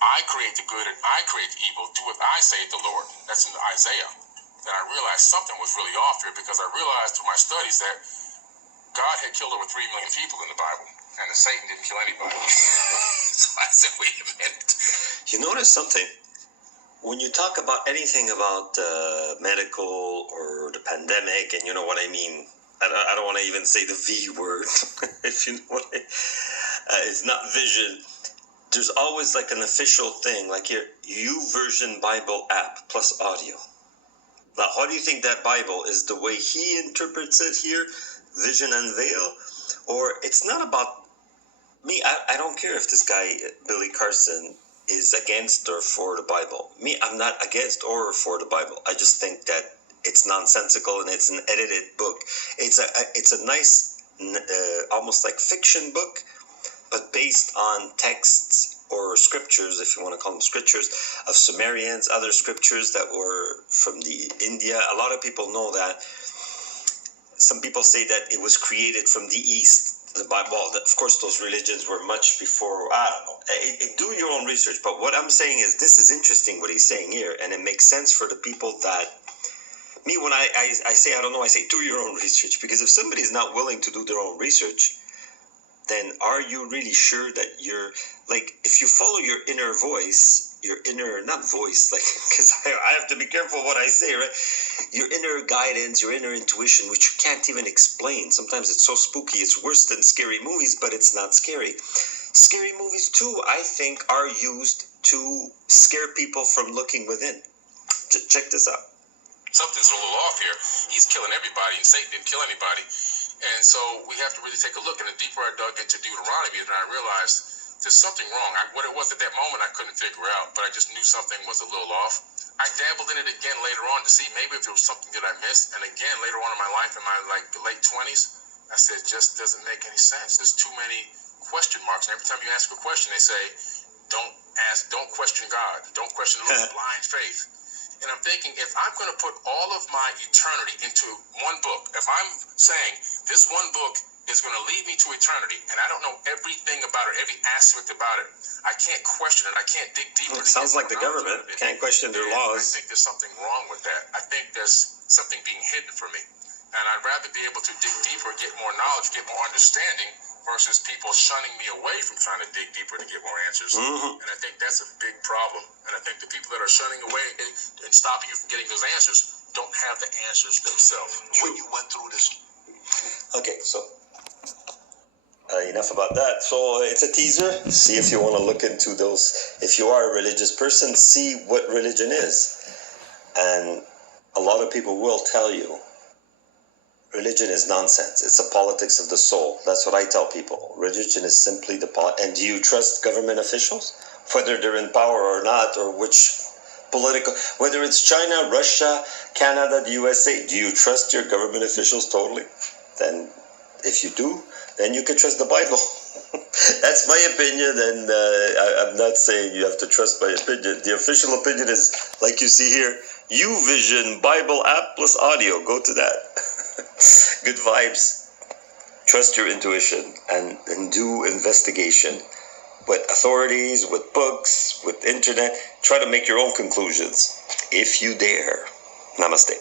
I create the good and I create the evil. Do what I say, the Lord. That's in Isaiah. Then I realized something was really off here, because I realized through my studies that God had killed over 3 million people in the Bible, and that Satan didn't kill anybody. So I said, wait a minute. You notice something? When you talk about anything about medical or the pandemic, and you know what I mean, I don't want to even say the V word, if you know what it's not vision. There's always like an official thing, like your YouVersion Bible app plus audio. Now, how do you think that Bible is the way he interprets it here, Vision and Veil? Or it's not about me. I don't care if this guy, Billy Carson, is against or for the Bible. Me, I'm not against or for the Bible. I just think that it's nonsensical and it's an edited book. It's a nice, almost like fiction book, but based on texts or scriptures, if you want to call them scriptures, of Sumerians, other scriptures that were from India. A lot of people know that. Some people say that it was created from the East. The Bible, well, of course, those religions were much before. I don't know. Do your own research. But what I'm saying is, this is interesting what he's saying here, and it makes sense for the people that. Me, when I say I don't know, I say do your own research, because if somebody is not willing to do their own research, then are you really sure that you're, like, if you follow your inner voice, your inner, not voice, like, because I have to be careful what I say, right? Your inner guidance, your inner intuition, which you can't even explain. Sometimes it's so spooky, it's worse than scary movies, but it's not scary. Scary movies, too, I think, are used to scare people from looking within. Check this out. Something's a little off here. He's killing everybody, and Satan didn't kill anybody. And so we have to really take a look. And the deeper I dug into Deuteronomy, then I realized there's something wrong. What it was at that moment, I couldn't figure out, but I just knew something was a little off. I dabbled in it again later on to see maybe if there was something that I missed. And again, later on in my life, in my late 20s, I said, just doesn't make any sense. There's too many question marks. And every time you ask a question, they say, don't question God. Don't question the Lord's blind faith. And I'm thinking, if I'm going to put all of my eternity into one book, if I'm saying this one book is going to lead me to eternity, and I don't know everything about it, every aspect about it, I can't question it. I can't dig deeper. It sounds like the government. Can't question their laws. I think there's something wrong with that. I think there's something being hidden from me. And I'd rather be able to dig deeper, get more knowledge, get more understanding, versus people shunning me away from trying to dig deeper to get more answers. And I think that's a big problem. And I think the people that are shunning away and stopping you from getting those answers don't have the answers themselves. When you went through this. Okay, so enough about that. So it's a teaser. See if you want to look into those. If you are a religious person, see what religion is. And a lot of people will tell you religion is nonsense. It's a politics of the soul. That's what I tell people. Religion is simply and do you trust government officials? Whether they're in power or not, or which political, whether it's China, Russia, Canada, the USA, do you trust your government officials totally? Then, if you do, then you can trust the Bible. That's my opinion, and I'm not saying you have to trust my opinion. The official opinion is, like you see here, YouVersion Bible app plus audio. Go to that. Good vibes. Trust your intuition and do investigation with authorities, with books, with internet. Try to make your own conclusions if you dare. Namaste.